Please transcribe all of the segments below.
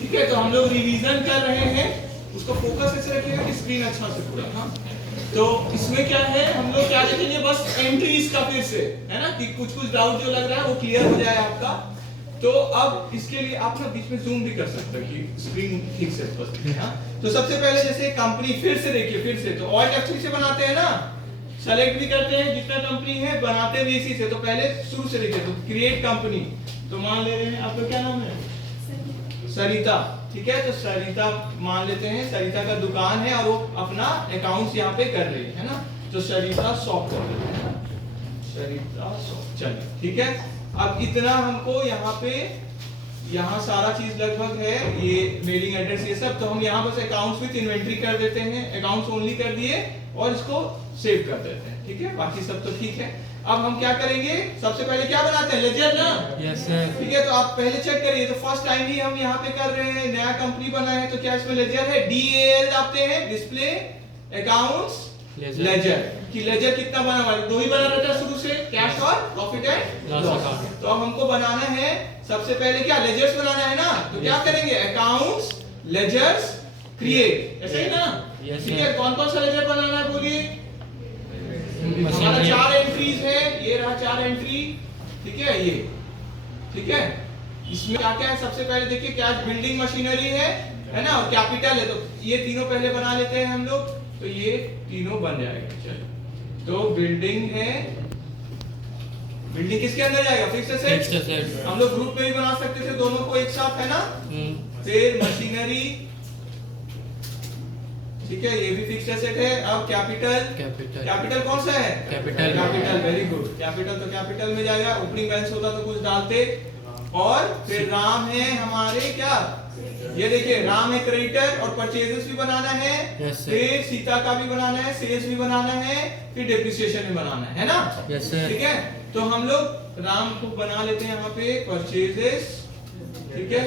ठीक है, तो हम लोग रिवीजन कर रहे हैं, उसको फोकस ऐसे रखिएगा कि स्क्रीन अच्छा से पूरा। हाँ, तो इसमें क्या है, हम लोग क्या देखेंगे, बस एंट्रीज का फिर से है ना, कि कुछ कुछ डाउट जो लग रहा है वो क्लियर हो जाए आपका। तो अब इसके लिए आप ना बीच में जूम भी कर सकते हैं कि स्क्रीन ठीक से बस दिखे। हाँ, तो सबसे पहले जैसे कंपनी फिर से देखिए, फिर से तो ऑल F3 से बनाते हैं ना, सेलेक्ट भी करते हैं जितना कंपनी है, बनाते भी इसी से। तो पहले शुरू से देखिए, तो क्रिएट कंपनी, तो मान ले रहे हैं आपका क्या नाम है, सरिता। ठीक है, तो सरिता मान लेते हैं, सरिता का दुकान है और वो अपना अकाउंट्स यहाँ पे कर रही है ना, तो सरिता शॉप कर रही है ना, सरिता शॉप। चलिए ठीक है, अब इतना हमको यहाँ पे, यहाँ सारा चीज लगभग है, ये मेलिंग एड्रेस ये सब, तो हम यहाँ बस अकाउंट्स विद इन्वेंट्री कर देते हैं, अकाउंट्स ओनली कर दिए और इसको सेव कर देते हैं। ठीक है, बाकी सब तो ठीक है। अब हम क्या करेंगे, सबसे पहले क्या बनाते हैं, लेजर ना। Yes sir. ठीक है, तो आप पहले चेक करिए, तो फर्स्ट टाइम ही हम यहाँ पे कर रहे हैं, नया कंपनी बना है, तो क्या इसमें लेजर है, DAL आपते हैं, डिस्प्ले अकाउंट्स लेजर, कि लेजर कितना बना हुआ है, दो ही बना रहता है शुरू से, कैश और प्रॉफिट एंड लॉस अकाउंट। तो अब हमको बनाना है सबसे पहले क्या, लेजर्स बनाना है ना, तो क्या करेंगे, अकाउंट्स लेजर्स क्रिएट, ऐसे ही ना। ठीक है, कौन कौन सा लेजर बनाना है बोलिए, हमारा 4 एंट्रीज है, ये रहा 4 एंट्री। ठीक है, ये ठीक है, इसमें क्या क्या है, सबसे पहले देखिए कैश, बिल्डिंग मशीनरी है ना, और कैपिटल है, तो ये तीनों पहले बना लेते हैं हम लोग, तो ये तीनों बन जाएगा। चलो, तो बिल्डिंग है, बिल्डिंग किसके अंदर जाएगा, फिक्स्ड एसेट। हम लोग ग्रुप में भी बना सकते थे दोनों को एक साथ, है ना। फिर मशीनरी, ठीक है, ये भी फिक्स्ड एसेट है। अब कैपिटल कौन सा है, कैपिटल, वेरी गुड, कैपिटल, तो कैपिटल में जाएगा, ओपनिंग बैलेंस होता तो कुछ डालते। और फिर राम है हमारे क्या, ये देखिए राम है क्रेडिटर, और परचेजेस भी बनाना है, फिर सीता का भी बनाना है, सेल्स भी बनाना है, फिर डेप्रिसिएशन भी बनाना है ना। ठीक है, तो हम लोग राम को बना लेते हैं यहाँ पे परचेजेस, ठीक है,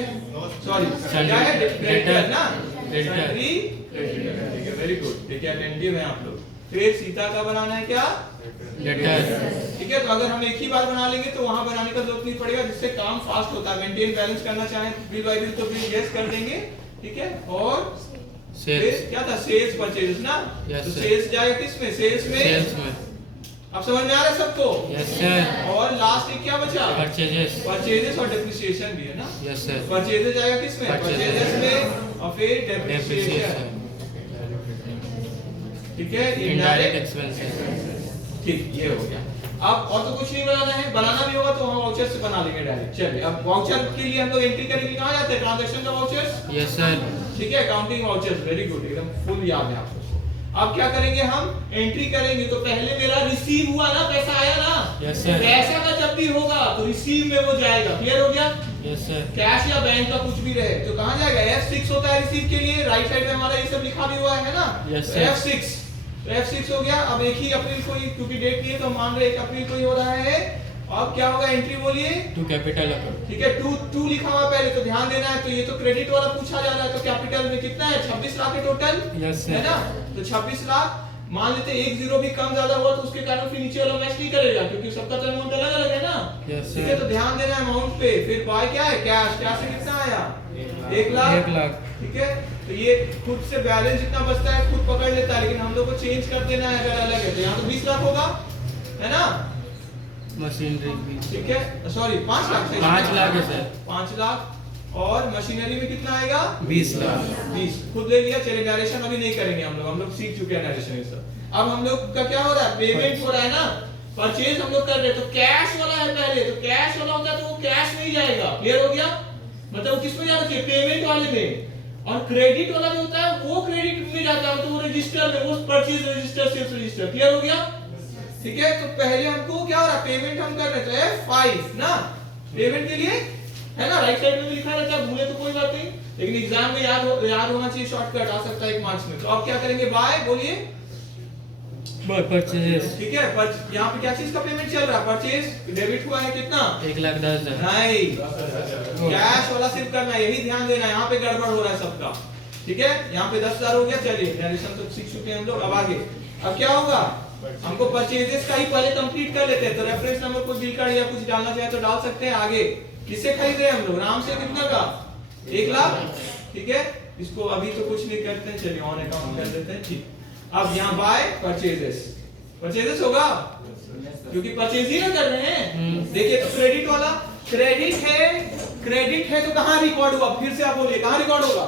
सॉरी क्या है, क्रेडिटर ना, सैलरी क्रेडिटर, ठीक है, वेरी गुड। ठीक है, अटेंटिव है आप लोग। फिर सीता का बनाना है क्या, लेटर। ठीक है, तो अगर हम एक ही बार बना लेंगे तो वहां बनाने का जरूरत नहीं पड़ेगा, जिससे काम फास्ट होता है। मेंटेन बैलेंस करना चाहें बिल बाय बिल तो बिल यस कर देंगे। ठीक है, और सेल्स क्या था, सेल्स परचेज ना, तो सेल्स जाएगा किसमें, सेल्स में। अब समझ में आ रहा है सबको, यस सर। और लास्ट एक क्या बचा, परचेजेस और डेप्रिसिएशन भी है ना। Yes sir. परचेजेस जाएगा किसमें, परचेजेस में, और फिर डेप्रिसिएशन। ठीक है, इनडायरेक्ट एक्सपेंसेस। ठीक, ये हो गया। अब और तो कुछ नहीं बनाना है, बनाना भी होगा तो हम वाउचर से बना लेंगे डायरेक्ट। चलिए, अब वाउचर के लिए हम लोग एंट्री करेंगे, कहाँ जाते हैं, ट्रांजैक्शन का वाउचर्स। Yes sir. ठीक है, अकाउंटिंग वाउचर्स, वेरी गुड, एकदम फुल याद है आपको। अब क्या करेंगे, हम एंट्री करेंगे, तो पहले मेरा रिसीव हुआ ना, पैसा आया ना। Yes sir. पैसा का जब भी होगा तो रिसीव में वो जाएगा, क्लियर हो गया। Yes sir. कैश या बैंक का कुछ भी रहे तो कहाँ जाएगा, F6 होता है रिसीव के लिए, राइट साइड में हमारा ये सब लिखा भी हुआ है ना। Yes sir. F6, तो F6 हो गया। अब 1 अप्रैल को ही, क्योंकि डेट नहीं है तो मान रहे 1 अप्रैल को ही हो रहा है। अब क्या होगा, एंट्री बोलिए, टू कैपिटल अकाउंट। ठीक है, टू लिखा हुआ पहले, तो ध्यान देना है, तो ये तो क्रेडिट वाला पूछा जा रहा है, तो कैपिटल में कितना है, 26 लाख है टोटल। Yes sir. है ना, तो 26 लाख मान लेते, 1 0 भी कम ज्यादा हुआ तो उसके कारण फिर नीचे वाला मैच नहीं करेगा, क्योंकि सबका तो अमाउंट अलग अलग है ना। Yes sir. ठीक है, तो ध्यान देना है अमाउंट पे। फिर बाय क्या है, कैश, कैश से कितना आया, 1 लाख। ठीक है, तो ये खुद से बैलेंस जितना बचता है खुद पकड़ लेता है, लेकिन हम लोग को चेंज कर देना है अगर अलग है तो। यहाँ तो 20 लाख होगा, है ना, मशीनरी। ठीक है, सॉरी 5 लाख, 5 लाख है सर, 5 लाख। और मशीनरी में कितना आएगा, 20 लाख। 20 खुद ले लिया। चलिए, नरेशन अभी नहीं करेंगे हम लोग सीख चुके हैं नरेशन ये सब। अब हम लोग का क्या हो रहा है, पेमेंट हो रहा है ना, परचेज हम लोग कर रहे हैं, तो कैश वाला है पहले, तो कैश वाला होता है तो वो कैश में ही जाएगा, क्लियर हो गया। मतलब किसमें जाना चाहिए, पेमेंट वाले में। और क्रेडिट वाला जो होता है वो क्रेडिट में जाता है, तो वो रजिस्टर में, वो purchase register, sales register, clear हो गया। ठीक है, तो पहले हमको क्या हो रहा है, पेमेंट हम कर रहे थे F5 ना, पेमेंट के लिए है ना, राइट साइड में भी लिखा रहता है, भूले तो कोई बात नहीं, लेकिन एग्जाम में याद होना चाहिए, शॉर्टकट आ सकता है 1 मार्क्स में। तो अब क्या करेंगे, बाय बोलिए, बाय परचेज। ठीक है, यहाँ पे क्या चीज का पेमेंट चल रहा है, परचेज, डेबिट हुआ है कितना, 1,10,000। नहीं, कैश वाला सिर्फ करना है, यही ध्यान देना है, यहाँ पे गड़बड़ हो रहा है सबका। ठीक है, यहाँ पे 10,000 हो गया। चलिए, नरेशन तो सीख चुके हैं हम लोग। अब आगे, अब क्या होगा, हमको परचेजेस का ही पहले कंप्लीट कर लेते हैं, तो रेफरेंस नंबर कोई बिल का या कुछ डालना चाहे तो डाल सकते हैं। आगे किससे खरीदे हम लोग, राम से, कितना का, 1 लाख, ठीक है। इसको अभी तो कुछ नहीं करते हैं, चलिए ऑन अकाउंट कर देते हैं, ठीक। अब यहाँ बाय परचेजेस होगा क्योंकि परचेज ही ना कर रहे हैं। देखिए तो क्रेडिट वाला क्रेडिट है तो कहाँ रिकॉर्ड हुआ, फिर से आप बोलिए कहाँ रिकॉर्ड होगा,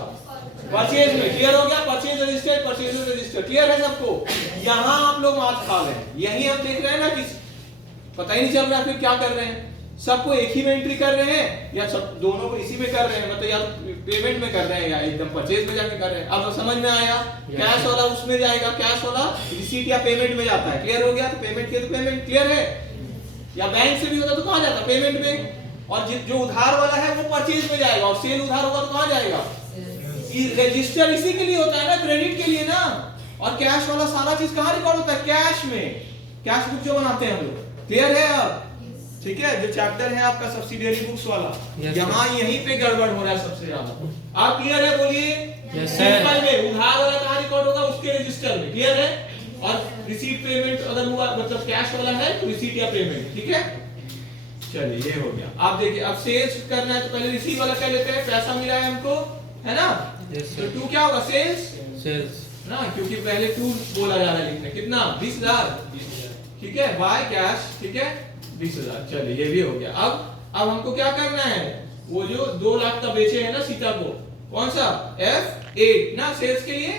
परचेज में। क्लियर हो गया, परचेज रजिस्टर क्लियर है सबको। यहाँ आप लोग मात खा रहे हैं, यही हम देख रहे हैं ना कि पता ही नहीं चल रहा फिर क्या कर रहे हैं। सबको एक ही में एंट्री कर रहे हैं या सब दोनों को इसी में कर रहे हैं, मतलब या पेमेंट में कर रहे हैं या एकदम परचेज में जाके कर रहे हैं। अब तो समझ में आया, कैश वाला उसमें जाएगा, कैश वाला रिसीट या पेमेंट में जाता है। क्लियर हो गया, तो पेमेंट किया तो पेमेंट क्लियर है, या बैंक से भी होता तो कहाँ जाता, पेमेंट में। और जो उधार वाला है वो परचेज में जाएगा, और सेल उधार होगा तो कहाँ जाएगा, रजिस्टर इसी के लिए होता है ना, क्रेडिट के लिए ना। और कैश वाला सारा चीज कहाँ रिकॉर्ड होता है, कैश में, कैश बुक जो बनाते हैं हम लोग। क्लियर है अब, ठीक है। जो चैप्टर है आपका सब्सिडियरी बुक्स वाला, यहाँ यहीं पे गड़बड़ हो रहा है सबसे ज्यादा। आप क्लियर है, बोलिए। सिंपल में उधार वाला कहाँ रिकॉर्ड होगा, उसके रजिस्टर में। क्लियर है। और रिसीट पेमेंट अगर हुआ, मतलब कैश वाला है तो रिसीट या पेमेंट, ठीक है। चलिए ये हो गया। आप देखिए, अब सेल्स करना है तो पहले रिसीव वाला कर लेते हैं, पैसा मिला है हमको, है ना। तो 2 क्या होगा, सेल्स ना, क्योंकि पहले 2 बोला जा रहा है लिखने। कितना, 20,000, ठीक है। बाय कैश, ठीक है, 20,000। चलिए ये भी हो गया। अब हमको क्या करना है, वो जो 2 लाख का बेचे है ना सीता को, कौन सा, F8 ना, सेल्स के लिए,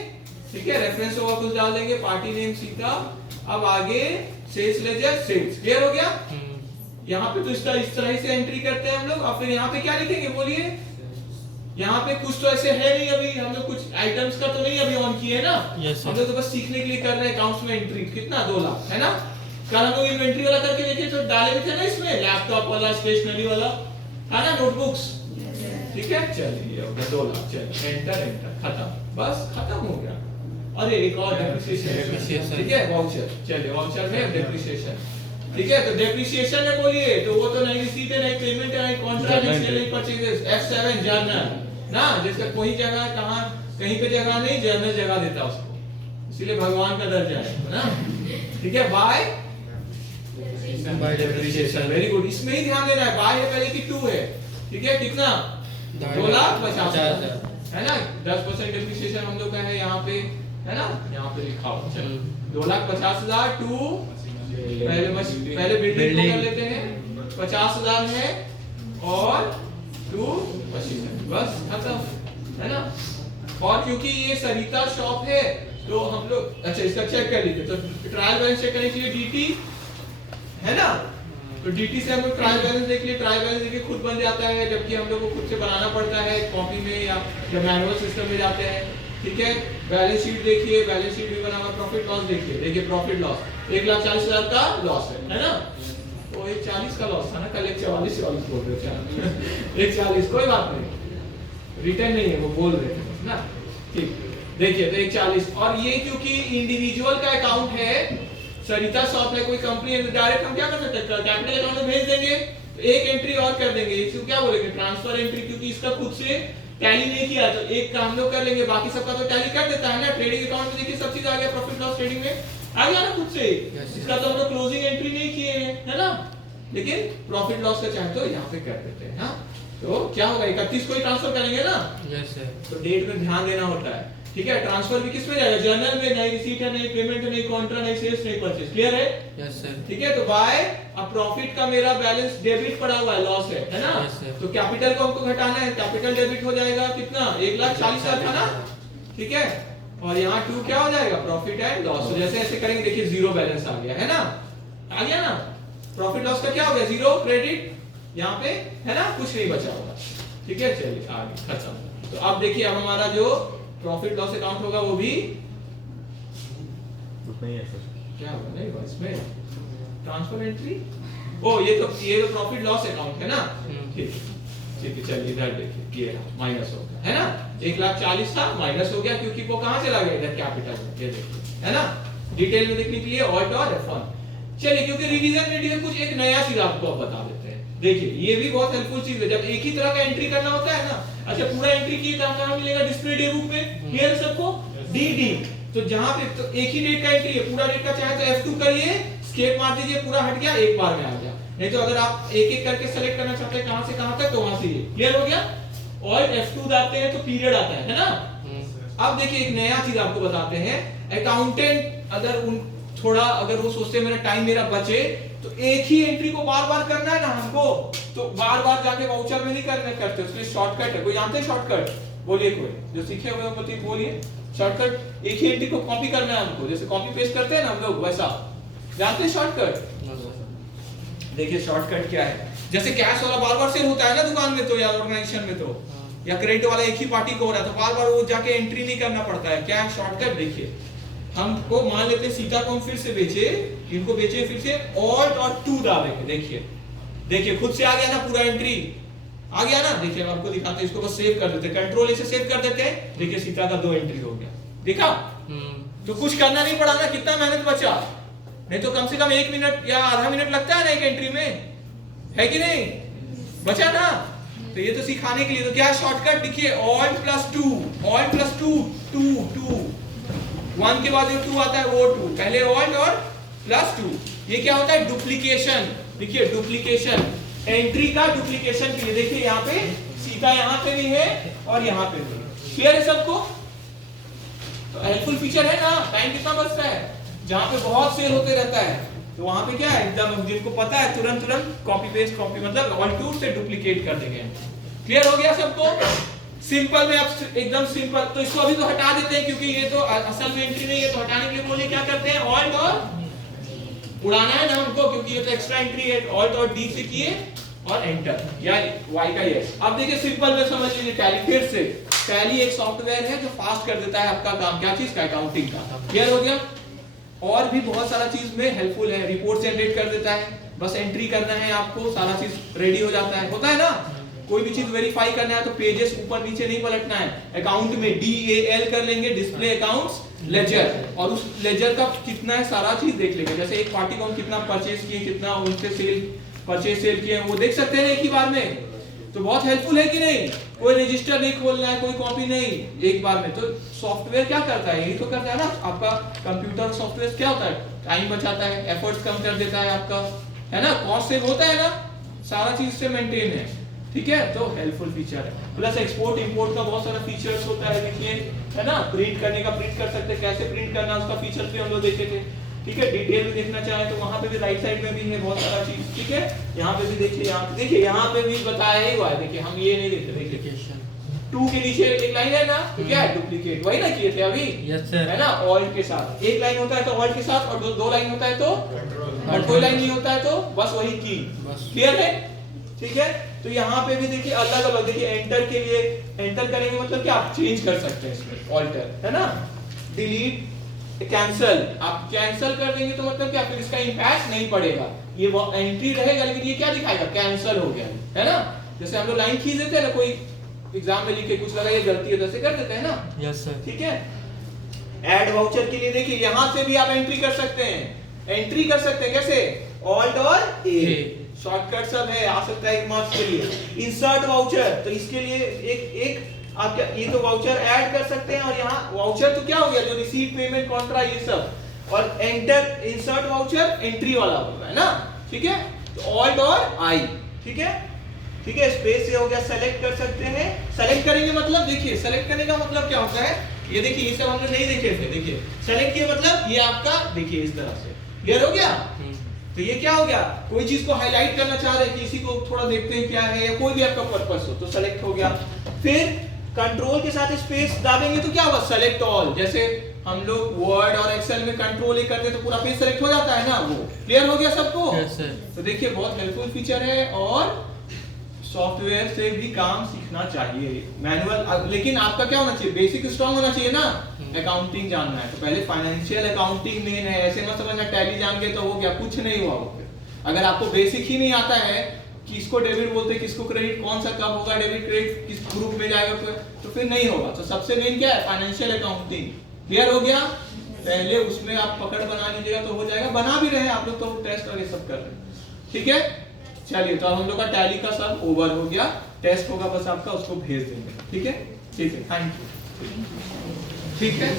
ठीक है। रेफरेंस होगा कुछ डाल देंगे, पार्टी नेम सीता। अब आगे सेल्स लेजर सेल्स। क्लियर हो गया। यहाँ पे तो इस तरह से एंट्री करते हैं हम लोग। और फिर यहाँ पे क्या लिखेंगे, बोलिए। यहाँ पे कुछ तो ऐसे है नहीं, अभी हम लोग कुछ आइटम्स का तो नहीं अभी ऑन किए है ना। हम लोग तो बस सीखने के लिए कर रहे हैं। अकाउंट्स में एंट्री कितना, 2 लाख, है ना। कल हम लोग इन्वेंट्री वाला करके देखे तो डाले भी थे ना इसमें, लैपटॉप वाला, स्टेशनरी वाला, है ना, नोटबुक्स, ठीक है। चलिए हो गया 2 लाख। चलिए एंटर, खत्म, बस खत्म हो गया। अरे एक और डेप्रिसिएशन, ठीक है, वाउचर। चलिए वाउचर में डेप्रिसिएशन, ठीक है। तो डेप्रिसिएशन में बोलिए, तो वो तो नहीं रिसीट है, नहीं पेमेंट है, नहीं कॉन्ट्रैक्ट, नहीं परचेजेस। F7 जर्नल ना, जिसका कोई जगह कहां कहीं पे जगह नहीं, जर्नल जगह देता उसको, इसीलिए भगवान का दर्जा है ना, ठीक है। Bye depreciation, very good. इसमें ही ध्यान देना है, बाय है पहले की 2 है, ठीक है। कितना, 2,50,000, है ना। 10% डेप्रिसिएशन हम लोग का है यहाँ पे, है ना, यहाँ पे लिखा हो। चलो 2,50,000 टू, पहले बिल्डिंग को कर लेते हैं, 50,000 है, और 2 मशीन, बस खत्म, है ना। और क्योंकि ये सरिता शॉप है तो हम लोग, अच्छा इसका चेक कर लीजिए। तो ट्रायल बैलेंस चेक करने के लिए डीटी, है ना, तो डीटी से हम लोग ट्रायल बैलेंस देख लिए। ट्रायल बैलेंस देखिए खुद बन जाता है, जबकि हम लोग को खुद से बनाना पड़ता है कॉपी में या मैनुअल सिस्टम में जाते हैं, ठीक है। बैलेंस शीट देखिए, बैलेंस शीट भी बना हुआ। प्रॉफिट लॉस देखिए, प्रॉफिट लॉस 1,40,000 का लॉस है ना। तो 1,40 का लॉस था ना, कल 1,44 बोल रहे थे 1,40, कोई बात नहीं, रिटर्न नहीं है वो बोल रहे थे ना, ठीक। देखिए तो 1,40, और ये क्योंकि इंडिविजुअल का अकाउंट है, सरिता शॉप है कोई कंपनी है, डायरेक्ट हम क्या कर सकते हैं, कैपिटल अकाउंट में भेज देंगे। तो एक एंट्री और कर देंगे, इसको क्या बोलेंगे, ट्रांसफर एंट्री, क्योंकि इसका खुद से टैली नहीं किया तो एक काम हम लोग कर लेंगे, बाकी सबका तो टैली कर देता है ना। ट्रेडिंग अकाउंट में देखिए सब चीज आ गया, प्रॉफिट लॉस ट्रेडिंग में आ गया ना खुद से। इसका तो हम लोग क्लोजिंग एंट्री नहीं किए हैं, है ना, लेकिन प्रॉफिट लॉस का चाहे तो यहाँ पे कर देते हैं। हाँ, तो क्या होगा, 31 को ही ट्रांसफर करेंगे ना। Yes sir. तो डेट में ध्यान देना होता है, ठीक है। ट्रांसफर भी किस में जाएगा, जर्नल में, नहीं रिसीट है, नहीं पेमेंट है, नहीं कॉन्ट्रा, नहीं सेल्स, नहीं परचेज। क्लियर है। यस सर, ठीक है। तो बाय, अब प्रॉफिट का मेरा बैलेंस डेबिट पड़ा हुआ है, लॉस है ना। तो कैपिटल को हमको घटाना है, कैपिटल डेबिट हो जाएगा कितना, 1,40,000 था ना, ठीक है। और यहाँ 2 क्या हो जाएगा, प्रॉफिट एंड लॉस। तो जैसे ऐसे करेंगे, देखिए जीरो बैलेंस आ गया, है ना, आ गया ना। प्रॉफिट लॉस का क्या हो गया, जीरो, क्रेडिट यहाँ पे, है ना, कुछ नहीं बचा होगा, ठीक है। चलिए आगे खत्म। तो अब देखिए, अब हमारा जो प्रॉफिट लॉस अकाउंट होगा वो भी नहीं है सर, क्या होगा, नहीं होगा इसमें ट्रांसफर एंट्री। ओ ये तो प्रॉफिट लॉस अकाउंट है ना, ठीक है। चलिए इधर देखिए, ये माइनस हो गया, है ना। 1,40,000 था, माइनस हो गया, क्योंकि वो कहां चला गया, इधर कैपिटल में, ये देखिए, है ना। डिटेल में देखने के लिए ऑल्ट और F1। चलिए, क्योंकि रिवीजन कुछ एक नया चीज आपको अब बता देते हैं। देखिए ये भी बहुत हेल्पफुल चीज है, जब एक ही तरह का एंट्री करना होता है ना। अच्छा, पूरा एंट्री किए तो कहां मिलेगा, डिस्प्ले डे बुक में। क्लियर सबको, डी। तो जहां पे तो एक ही डेट का एंट्री है, पूरा डेट का चाहे तो F2 करिए, स्केप मार दीजिए, पूरा हट गया, एक बार में आ गया। नहीं तो अगर आप एक एक करके सेलेक्ट करना चाहते हैं कहां से कहां तक, तो वहां से ये। क्लियर हो गया। Alt F2 दाबते हैं तो पीरियड आता है ना। अब देखिए एक नया चीज आपको बताते हैं, अकाउंटेंट अगर उन थोड़ा अगर वो सोचते हैं मेरा टाइम मेरा बचे तो एक ही एंट्री को बार बार करना है ना हमको, तो बार बार जाके वाउचर में नहीं करते, उसके लिए शॉर्टकट है। कोई जानते हैं शॉर्टकट? बोलिए कोई जो सीखे हुए हो तो बोलिए शॉर्टकट। एक ही एंट्री को कॉपी करना है हमको, जैसे कॉपी पेस्ट करते हैं ना हम लोग, वैसा जानते हैं शॉर्टकट? देखिए शॉर्टकट क्या है, जैसे कैश वाला बार बार सेल होता है ना दुकान में तो या ऑर्गेनाइजेशन में तो, या क्रेडिट वाला एक ही पार्टी को हो रहा है तो बार बार वो जाके एंट्री नहीं करना पड़ता है। क्या शॉर्टकट? देखिए हमको मान लेते हैं सीता को हम फिर से बेचे, इनको बेचे फिर से Alt और 2 दाबेंगे। देखिए खुद से आ गया ना पूरा एंट्री आ गया ना। देखिए हम आपको दिखाते हैं, इसको बस सेव कर देते हैं, कंट्रोल ए से सेव कर देते हैं। देखिए सीता का 2 एंट्री हो गया, देखा? तो कुछ करना नहीं पड़ा ना, कितना मेहनत बचा। नहीं तो कम से कम 1 मिनट या आधा मिनट लगता है ना एक एंट्री में, है कि नहीं? बचा ना। तो ये तो सिखाने के लिए। तो क्या शॉर्टकट? देखिए Alt+2 2 1 के बाद जो 2 आता है वो 2, पहले Alt और +2। ये क्या होता है? डुप्लीकेशन। देखिए डुप्लीकेशन, एंट्री का डुप्लीकेशन के लिए। देखिए यहाँ पे सीता यहाँ पे भी है और यहाँ पे भी। क्लियर है सबको? तो हेल्पफुल फीचर है ना। टाइम कितना बचता है, जहाँ पे बहुत सेल होते रहता है तो वहां पे क्या है, एकदम जिनको पता है तुरंत कॉपी पेस्ट कॉपी मतलब Alt2 से डुप्लीकेट कर देंगे। क्लियर हो गया सबको? सिंपल में अब एकदम सिंपल। तो इसको अभी तो हटा देते हैं क्योंकि ये तो असल में एंट्री नहीं है, तो हटाने के लिए बोलिए क्या करते हैं, Alt और उड़ाना है ना हमको क्योंकि ये तो एक्स्ट्रा एंट्री है। Alt और D से किए और एंटर या Y का यस। अब देखिए सिंपल में समझ लीजिए टैली। फिर से टैली एक सॉफ्टवेयर है जो फास्ट कर देता है आपका काम। क्या चीज का? अकाउंटिंग का। क्लियर हो गया? और भी बहुत सारा चीज में हेल्पफुल है। रिपोर्ट जनरेट कर देता है, बस एंट्री करना है आपको, सारा चीज रेडी हो जाता है। होता है ना, कोई भी चीज वेरीफाई करना है तो पेजेस ऊपर नीचे नहीं पलटना है। अकाउंट में DAL कर लेंगे, डिस्प्ले अकाउंट्स लेजर, और उस लेजर का कितना है सारा चीज देख लेंगे। जैसे एक पार्टी को हम कितना परचेज किए, कितना उनसे सेल किए वो देख सकते हैं एक ही बार में। तो बहुत हेल्पफुल है कि नहीं? कोई रजिस्टर नहीं खोलना है, कोई कॉपी नहीं, एक बार में। तो सॉफ्टवेयर क्या करता है, यही तो करता है ना आपका कंप्यूटर। सॉफ्टवेयर क्या होता है, टाइम बचाता है, एफर्ट्स कम कर देता है आपका, है ना, कॉस्ट सेव होता है ना, सारा चीज से मेंटेन है। ठीक है, तो हेल्पफुल फीचर है। प्लस एक्सपोर्ट इंपोर्ट का बहुत सारा फीचर्स होता है, देखिए, है ना। प्रिंट करने का प्रिंट कर सकते हैं, कैसे प्रिंट करना उसका फीचर भी हम लोग देखे थे। ठीक है, डिटेल में देखना चाहे तो वहां पे भी राइट साइड में भी है बहुत सारा चीज। ठीक है, यहाँ पे भी देखिए, यहाँ पे भी बताया ही हुआ है। देखिए हम ये नहीं देखते, देखिए 2 के नीचे एक लाइन है ना, तो क्या है, डुप्लीकेट। वही ना किए थे अभी, है ना। Alt के साथ एक लाइन होता है तो Alt के साथ, और दो लाइन होता है तो, और कोई लाइन नहीं होता है तो बस वही की। क्लियर है? ठीक है, तो यहाँ पे भी देखिए अलग अलग। देखिए एंटर के लिए, एंटर करेंगे मतलब क्या, आप चेंज कर सकते हैं इसमें, ऑल्टर, है ना। डिलीट, कैंसल, आप कैंसल कर देंगे तो मतलब क्या, फिर इसका इंपैक्ट नहीं पड़ेगा, ये एंट्री रहेगा लेकिन ये क्या दिखाएगा, कैंसल हो गया, है ना। जैसे हम लोग लाइन खींच देते हैं ना, कोई एग्जाम में लिखे कुछ लगा ये गलती है, जैसे कर देते हैं ना। Yes sir. ठीक है, ऐड वाउचर के लिए देखिए यहाँ से भी आप एंट्री कर सकते हैं। एंट्री कर सकते हैं कैसे, ऑल्ट और ए, शॉर्टकट सब है, आ सकता है 1 मार्क्स के लिए। इंसर्ट वाउचर, तो इसके लिए एक आप क्या, ये तो वाउचर ऐड कर सकते हैं, और यहाँ वाउचर तो क्या हो गया, जो रिसीट, पेमेंट, कॉन्ट्रा, ये सब, और एंटर, इंसर्ट वाउचर एंट्री वाला होगा, है ना। ठीक है, तो ऑल्ट और आई, ठीक है, ठीक है। स्पेस से हो गया, सेलेक्ट कर सकते हैं। सेलेक्ट करेंगे मतलब, देखिए सेलेक्ट करने का मतलब क्या होता है, ये देखिए, ये सब हमने नहीं देखे थे। देखिए सेलेक्ट किया मतलब ये आपका, देखिए इस तरह से क्लियर हो गया। तो ये क्या हो गया, कोई चीज को हाईलाइट करना चाह रहे हैं, किसी को थोड़ा देखते हैं क्या है, या कोई भी आपका पर्पस हो, तो सेलेक्ट हो गया। फिर कंट्रोल के साथ स्पेस दाबेंगे तो क्या होगा, सेलेक्ट ऑल। जैसे हम लोग वर्ड और एक्सेल में कंट्रोल ही करते हैं तो पूरा पेज सेलेक्ट हो जाता है ना, वो क्लियर हो गया सबको। तो देखिए बहुत हेल्पफुल फीचर है, और सॉफ्टवेयर से भी काम सीखना चाहिए। मैनुअल, लेकिन आपका क्या होना चाहिए, बेसिक स्ट्रांग होना चाहिए ना। अकाउंटिंग जानना है तो पहले फाइनेंशियल अकाउंटिंग मेन है, ऐसे मत समझना टैली जान गए तो हो गया, कुछ नहीं हुआ। अगर आपको बेसिक ही नहीं आता है, किसको डेबिट बोलते हैं, किसको क्रेडिट, कौन सा कब होगा डेबिट क्रेडिट, किस ग्रुप में जाएगा, तो फिर नहीं होगा। तो सबसे मेन क्या है, फाइनेंशियल अकाउंटिंग। क्लियर हो गया, पहले उसमें आप पकड़ बना लीजिएगा तो हो जाएगा। बना भी रहे आप लोग, तो टेस्ट और ये सब कर रहे हैं। ठीक है, चलिए, तो हम लोग का टैली का सब ओवर हो गया। टेस्ट होगा बस आपका, उसको भेज देंगे। ठीक है, ठीक है, थैंक यू। ठीक है।